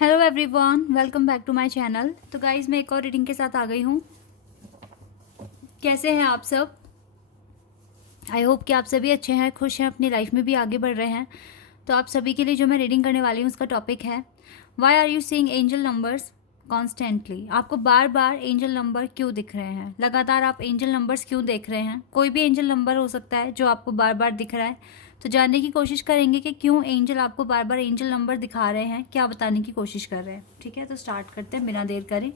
Hello everyone, welcome back to my channel. तो guys मैं एक और रीडिंग के साथ आ गई हूँ। कैसे हैं आप सब? आई होप कि आप सभी अच्छे हैं, खुश हैं, अपनी लाइफ में भी आगे बढ़ रहे हैं। तो आप सभी के लिए जो मैं रीडिंग करने वाली हूँ उसका टॉपिक है why are you seeing angel numbers constantly. आपको बार बार एंजल नंबर क्यों दिख रहे हैं? लगातार आप एंजल नंबर्स क्यों देख रहे हैं? कोई भी एंजल नंबर हो सकता है जो आपको बार बार दिख रहा है। तो जानने की कोशिश करेंगे कि क्यों एंजल आपको बार बार एंजल नंबर दिखा रहे हैं, क्या बताने की कोशिश कर रहे हैं। ठीक है, तो स्टार्ट करते हैं बिना देर करें।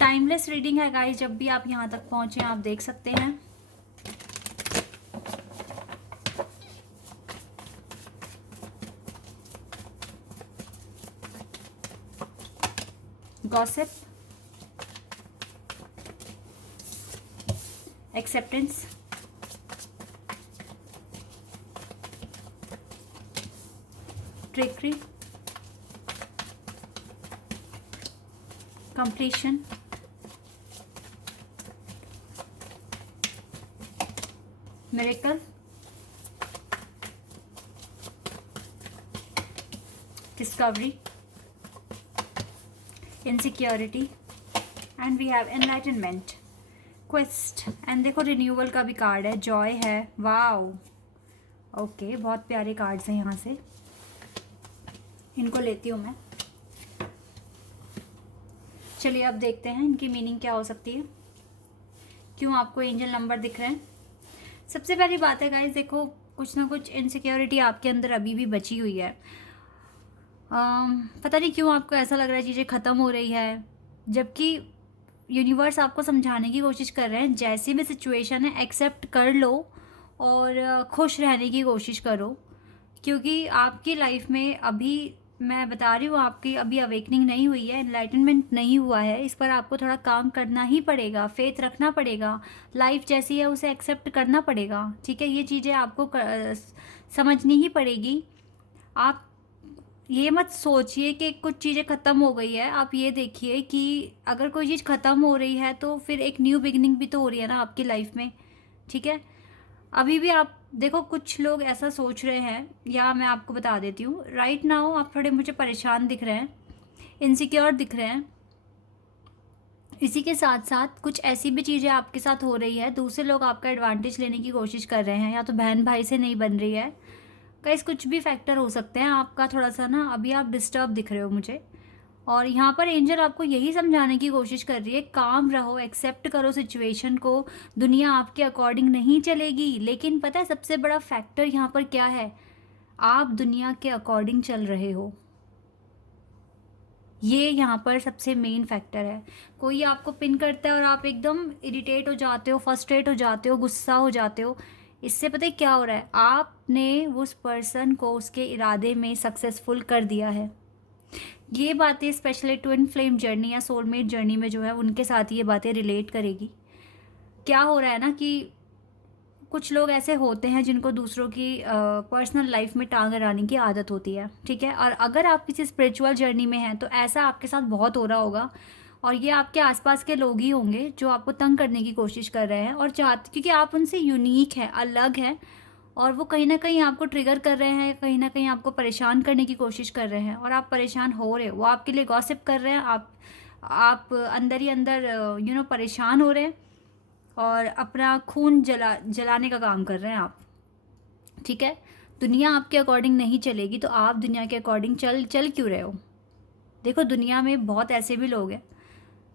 टाइमलेस रीडिंग है गाइस, जब भी आप यहाँ तक पहुँचे आप देख सकते हैं। Gossip, acceptance, trickery, completion, miracle, discovery, insecurity, and we have enlightenment, quest, and देखो रिन्यूअल का भी कार्ड है, जॉय है। वाओ, ओके, बहुत प्यारे कार्ड्स हैं यहाँ से। इनको लेती हूँ मैं। चलिए अब देखते हैं इनकी मीनिंग क्या हो सकती है, क्यों आपको एंजल नंबर दिख रहे हैं। सबसे पहली बात है गाइस, देखो कुछ ना कुछ इनसिक्योरिटी आपके अंदर अभी भी बची हुई है। पता नहीं क्यों आपको ऐसा लग रहा है चीज़ें ख़त्म हो रही है, जबकि यूनिवर्स आपको समझाने की कोशिश कर रहे हैं जैसी भी सिचुएशन है एक्सेप्ट कर लो और खुश रहने की कोशिश करो। क्योंकि आपकी लाइफ में अभी मैं बता रही हूँ, आपकी अभी अवेकनिंग नहीं हुई है, एनलाइटनमेंट नहीं हुआ है। इस पर आपको थोड़ा काम करना ही पड़ेगा, फेथ रखना पड़ेगा, लाइफ जैसी है उसे एक्सेप्ट करना पड़ेगा। ठीक है, ये चीज़ें आपको समझनी ही पड़ेगी। आप ये मत सोचिए कि कुछ चीज़ें ख़त्म हो गई है, आप ये देखिए कि अगर कोई चीज़ ख़त्म हो रही है तो फिर एक न्यू बिगिनिंग भी तो हो रही है ना आपकी लाइफ में। ठीक है, अभी भी आप देखो कुछ लोग ऐसा सोच रहे हैं, या मैं आपको बता देती हूँ राइट नाउ आप थोड़े मुझे परेशान दिख रहे हैं, इनसिक्योर दिख रहे हैं। इसी के साथ साथ कुछ ऐसी भी चीज़ें आपके साथ हो रही है, दूसरे लोग आपका एडवांटेज लेने की कोशिश कर रहे हैं, या तो बहन भाई से नहीं बन रही है, गाइस कुछ भी फैक्टर हो सकते हैं। आपका थोड़ा सा ना अभी आप डिस्टर्ब दिख रहे हो मुझे, और यहाँ पर एंजल आपको यही समझाने की कोशिश कर रही है काम रहो, एक्सेप्ट करो सिचुएशन को। दुनिया आपके अकॉर्डिंग नहीं चलेगी, लेकिन पता है सबसे बड़ा फैक्टर यहाँ पर क्या है? आप दुनिया के अकॉर्डिंग चल रहे हो, ये यहाँ पर सबसे मेन फैक्टर है। कोई आपको पिन करता है और आप एकदम इरिटेट हो जाते हो, फ्रस्ट्रेट हो जाते हो, गुस्सा हो जाते हो। इससे पता है क्या हो रहा है? आपने उस पर्सन को उसके इरादे में सक्सेसफुल कर दिया है। ये बातें स्पेशली ट्विन फ्लेम जर्नी या सोलमेट जर्नी में जो है उनके साथ ये बातें रिलेट करेगी। क्या हो रहा है ना कि कुछ लोग ऐसे होते हैं जिनको दूसरों की पर्सनल लाइफ में टांग अड़ाने की आदत होती है। ठीक है, और अगर आप किसी स्पिरिचुअल जर्नी में हैं तो ऐसा आपके साथ बहुत हो रहा होगा, और ये आपके आसपास के लोग ही होंगे जो आपको तंग करने की कोशिश कर रहे हैं और चाहते, क्योंकि आप उनसे यूनिक हैं, अलग हैं, और वो कहीं ना कहीं आपको ट्रिगर कर रहे हैं, कहीं ना कहीं आपको परेशान करने की कोशिश कर रहे हैं, और आप परेशान हो रहे हो। वो आपके लिए गॉसिप कर रहे हैं, आप अंदर ही अंदर परेशान हो रहे हैं और अपना खून जलाने का काम कर रहे हैं आप। ठीक है, दुनिया आपके अकॉर्डिंग नहीं चलेगी तो आप दुनिया के अकॉर्डिंग चल क्यों रहे हो? देखो दुनिया में बहुत ऐसे भी लोग हैं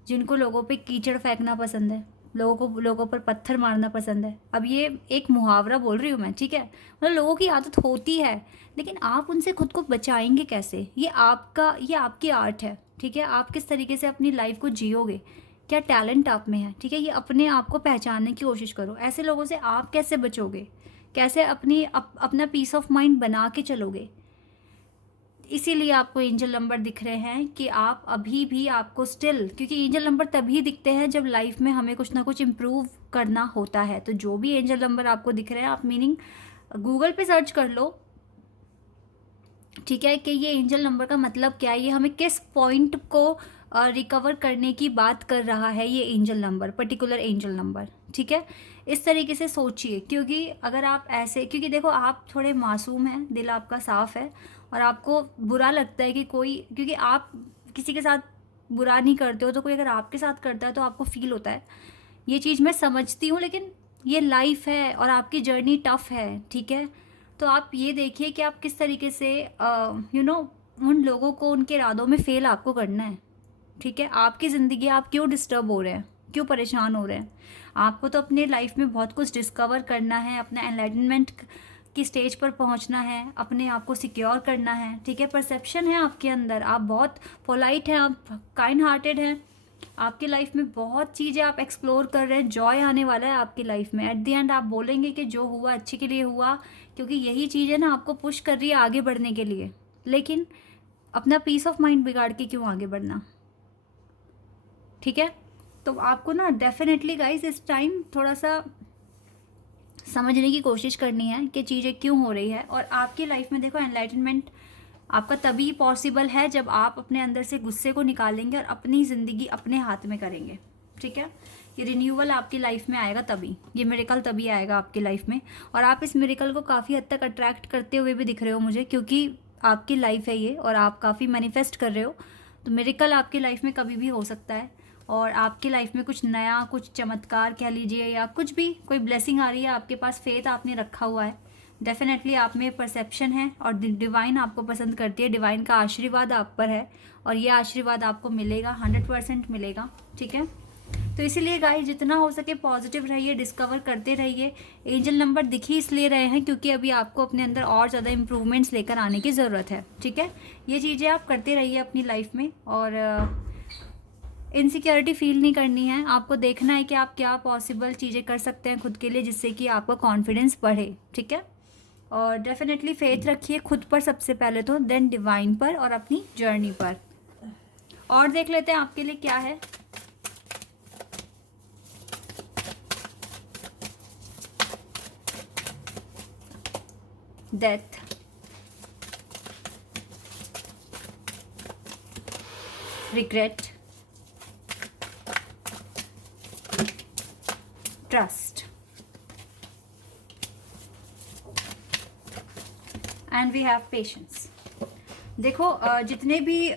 जिनको लोगों पे कीचड़ फेंकना पसंद है, लोगों पर पत्थर मारना पसंद है। अब ये एक मुहावरा बोल रही हूँ मैं, ठीक है, मतलब लोगों की आदत होती है, लेकिन आप उनसे खुद को बचाएंगे कैसे? ये आपकी आर्ट है। ठीक है, आप किस तरीके से अपनी लाइफ को जियोगे, क्या टैलेंट आप में है? ठीक है, ये अपने आप को पहचानने की कोशिश करो। ऐसे लोगों से आप कैसे बचोगे? कैसे अपना पीस ऑफ माइंड बना के चलोगे? इसीलिए आपको एंजल नंबर दिख रहे हैं कि आप अभी भी आपको स्टिल, क्योंकि एंजल नंबर तभी दिखते हैं जब लाइफ में हमें कुछ ना कुछ इम्प्रूव करना होता है। तो जो भी एंजल नंबर आपको दिख रहे हैं, आप मीनिंग गूगल पे सर्च कर लो, ठीक है, कि ये एंजल नंबर का मतलब क्या है, ये हमें किस पॉइंट को रिकवर करने की बात कर रहा है ये angel number, particular angel number. ठीक है, इस तरीके से सोचिए, क्योंकि अगर आप ऐसे, क्योंकि देखो आप थोड़े मासूम हैं, दिल आपका साफ़ है और आपको बुरा लगता है कि कोई, क्योंकि आप किसी के साथ बुरा नहीं करते हो, तो कोई अगर आपके साथ करता है तो आपको फील होता है। ये चीज़ मैं समझती हूँ, लेकिन ये लाइफ है और आपकी जर्नी टफ है, ठीक है। तो आप ये देखिए कि आप किस तरीके से उन लोगों को उनके इरादों में फ़ेल आपको करना है, ठीक है। आपकी ज़िंदगी, आप क्यों डिस्टर्ब हो रहे हैं, क्यों परेशान हो रहे हैं? आपको तो अपने लाइफ में बहुत कुछ डिस्कवर करना है, अपना एनलाइटनमेंट की स्टेज पर पहुंचना है, अपने आप को सिक्योर करना है, ठीक है। परसेप्शन है आपके अंदर, आप बहुत पोलाइट हैं, आप काइंड हार्टेड हैं, आपकी लाइफ में बहुत चीज़ें आप एक्सप्लोर कर रहे हैं, जॉय आने वाला है आपकी लाइफ में। एट द एंड आप बोलेंगे कि जो हुआ अच्छे के लिए हुआ, क्योंकि यही चीज़ें ना आपको पुश कर रही है आगे बढ़ने के लिए। लेकिन अपना पीस ऑफ माइंड बिगाड़ के क्यों आगे बढ़ना, ठीक है। तो आपको ना डेफिनेटली गाइस इस टाइम थोड़ा सा समझने की कोशिश करनी है कि चीज़ें क्यों हो रही है। और आपकी लाइफ में देखो, एनलाइटनमेंट आपका तभी पॉसिबल है जब आप अपने अंदर से गुस्से को निकालेंगे और अपनी ज़िंदगी अपने हाथ में करेंगे, ठीक है। ये रिन्यूअल आपकी लाइफ में आएगा तभी, ये मिरेकल तभी आएगा आपकी लाइफ में। और आप इस मिरेकल को काफ़ी हद तक अट्रैक्ट करते हुए भी दिख रहे हो मुझे, क्योंकि आपकी लाइफ है ये और आप काफ़ी मैनिफेस्ट कर रहे हो। तो मिरेकल आपकी लाइफ में कभी भी हो सकता है, और आपकी लाइफ में कुछ नया, कुछ चमत्कार कह लीजिए, या कुछ भी कोई ब्लेसिंग आ रही है, आपके पास फेथ आपने रखा हुआ है। डेफिनेटली आप में परसेप्शन है और डिवाइन आपको पसंद करती है, डिवाइन का आशीर्वाद आप पर है और ये आशीर्वाद आपको मिलेगा, 100% मिलेगा, ठीक है। तो इसीलिए गाइस जितना हो सके पॉजिटिव रहिए, डिस्कवर करते रहिए। एंजल नंबर दिख ही इसलिए रहे हैं क्योंकि अभी आपको अपने अंदर और ज़्यादा इंप्रूवमेंट्स लेकर आने की ज़रूरत है, ठीक है। ये चीज़ें आप करते रहिए अपनी लाइफ में, और इनसिक्योरिटी फील नहीं करनी है। आपको देखना है कि आप क्या पॉसिबल चीज़ें कर सकते हैं खुद के लिए, जिससे कि आपका कॉन्फिडेंस बढ़े, ठीक है। और डेफिनेटली फेथ रखिए खुद पर सबसे पहले तो, देन डिवाइन पर और अपनी जर्नी पर। और देख लेते हैं आपके लिए क्या है। Death, regret, trust and we have patience. देखो जितने भी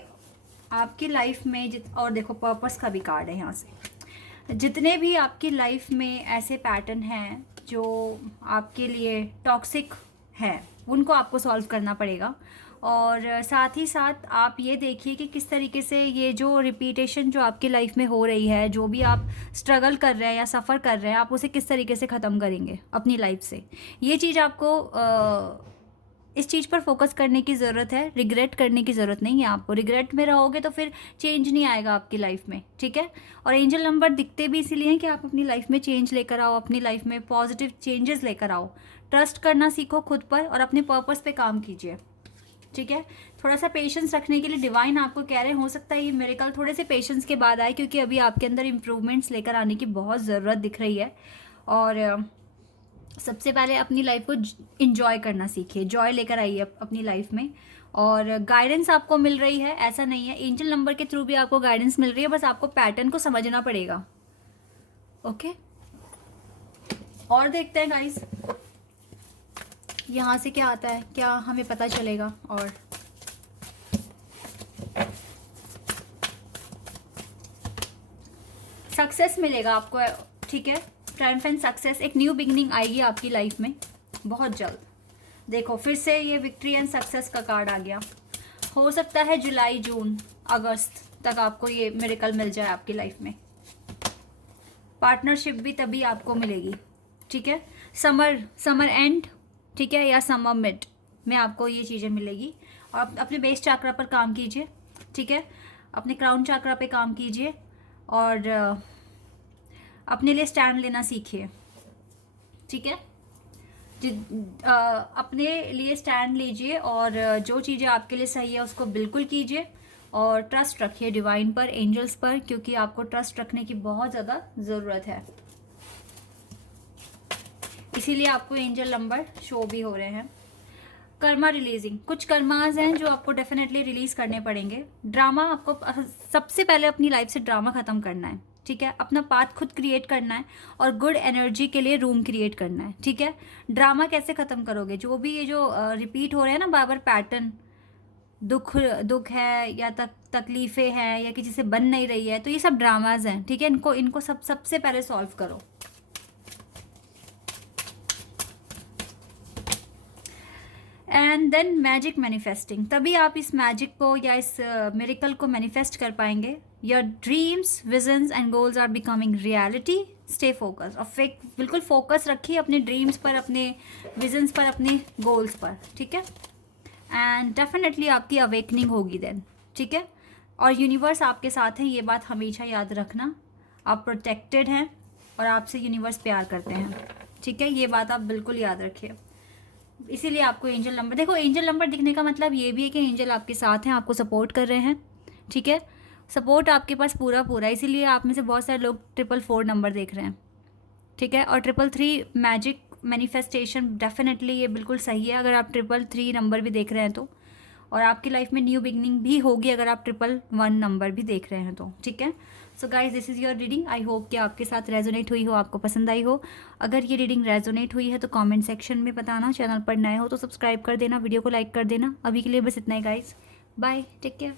आपकी लाइफ में और देखो पर्पस का भी कार्ड है यहाँ से। जितने भी आपकी लाइफ में ऐसे पैटर्न हैं जो आपके लिए टॉक्सिक हैं, उनको आपको सॉल्व करना पड़ेगा। और साथ ही साथ आप ये देखिए कि किस तरीके से ये जो रिपीटेशन जो आपकी लाइफ में हो रही है, जो भी आप स्ट्रगल कर रहे हैं या सफ़र कर रहे हैं, आप उसे किस तरीके से ख़त्म करेंगे अपनी लाइफ से। ये चीज़ आपको इस चीज़ पर फोकस करने की ज़रूरत है, रिग्रेट करने की ज़रूरत नहीं है आपको। रिग्रेट में रहोगे तो फिर चेंज नहीं आएगा आपकी लाइफ में, ठीक है। और एंजल नंबर दिखते भी इसीलिए हैं कि आप अपनी लाइफ में चेंज लेकर आओ, अपनी लाइफ में पॉजिटिव चेंजेस लेकर आओ। ट्रस्ट करना सीखो खुद पर और अपने पर्पस पे काम कीजिए, ठीक है। थोड़ा सा पेशेंस रखने के लिए डिवाइन आपको कह रहे हैं, हो सकता है ये मिरेकल थोड़े से पेशेंस के बाद आए, क्योंकि अभी आपके अंदर इंप्रूवमेंट्स लेकर आने की बहुत ज़रूरत दिख रही है। और सबसे पहले अपनी लाइफ को इंजॉय करना सीखिए, जॉय लेकर आइए अपनी लाइफ में। और गाइडेंस आपको मिल रही है, ऐसा नहीं है, एंजल नंबर के थ्रू भी आपको गाइडेंस मिल रही है, बस आपको पैटर्न को समझना पड़ेगा, ओके। और देखते हैं गाइस यहाँ से क्या आता है, क्या हमें पता चलेगा। और सक्सेस मिलेगा आपको, ठीक है। ट्रायम्फ एंड सक्सेस, एक न्यू बिगिनिंग आएगी आपकी लाइफ में बहुत जल्द। देखो फिर से ये विक्ट्री एंड सक्सेस का कार्ड आ गया। हो सकता है जुलाई, जून, अगस्त तक आपको ये मिरेकल मिल जाए आपकी लाइफ में। पार्टनरशिप भी तभी आपको मिलेगी, ठीक है। समर एंड, ठीक है, या समर मिड में आपको ये चीज़ें मिलेगी। और अपने बेस चक्रा पर काम कीजिए, ठीक है। अपने क्राउन चक्रा पे काम कीजिए और अपने लिए स्टैंड लेना सीखिए, ठीक है। अपने लिए स्टैंड लीजिए और जो चीज़ें आपके लिए सही है उसको बिल्कुल कीजिए। और ट्रस्ट रखिए डिवाइन पर, एंजल्स पर, क्योंकि आपको ट्रस्ट रखने की बहुत ज़्यादा ज़रूरत है। इसीलिए आपको एंजल नंबर शो भी हो रहे हैं। कर्मा रिलीजिंग, कुछ कर्माज हैं जो आपको डेफिनेटली रिलीज करने पड़ेंगे। ड्रामा, आपको सबसे पहले अपनी लाइफ से ड्रामा ख़त्म करना है, ठीक है, अपना पाथ खुद क्रिएट करना है और गुड एनर्जी के लिए रूम क्रिएट करना है, ठीक है। ड्रामा कैसे ख़त्म करोगे, जो भी ये जो रिपीट हो रहे हैं ना बार बार पैटर्न, दुख है या तकलीफ़ें हैं या किसी से बन नहीं रही है, तो ये सब ड्रामाज हैं, ठीक है। इनको सबसे पहले सॉल्व करो। एंड देन मैजिक मैनिफेस्टिंग, तभी आप इस मैजिक को या इस मिरेकल को मैनिफेस्ट कर पाएंगे। Your dreams, visions and goals are becoming reality. Stay focus, और बिल्कुल फोकस रखिए अपने ड्रीम्स पर, अपने विजन्स पर, अपने गोल्स पर, ठीक है। एंड डेफिनेटली आपकी अवेकनिंग होगी देन, ठीक है। और यूनिवर्स आपके साथ है, ये बात हमेशा याद रखना। आप प्रोटेक्टेड हैं और आपसे यूनिवर्स प्यार करते हैं, ठीक है। ये बात आप बिल्कुल याद रखिए। इसीलिए आपको एंजल नंबर, देखो एंजल नंबर दिखने का मतलब ये भी है कि एंजल आपके साथ हैं, आपको सपोर्ट कर रहे हैं, ठीक है। सपोर्ट आपके पास पूरा है, इसीलिए आप में से बहुत सारे लोग 444 नंबर देख रहे हैं, ठीक है। और 333 मैजिक मैनिफेस्टेशन, डेफिनेटली ये बिल्कुल सही है अगर आप 333 नंबर भी देख रहे हैं तो। और आपकी लाइफ में न्यू बिगनिंग भी होगी अगर आप 111 नंबर भी देख रहे हैं तो, ठीक है। So guys, this is your reading. I hope कि आपके साथ रेजोनेट हुई हो, आपको पसंद आई हो। अगर ये रीडिंग रेजोनेट हुई है तो कमेंट सेक्शन में बताना। चैनल पर नए हो तो सब्सक्राइब कर देना, वीडियो को लाइक कर देना। अभी के लिए बस इतना ही गाइज, बाय, टेक केयर।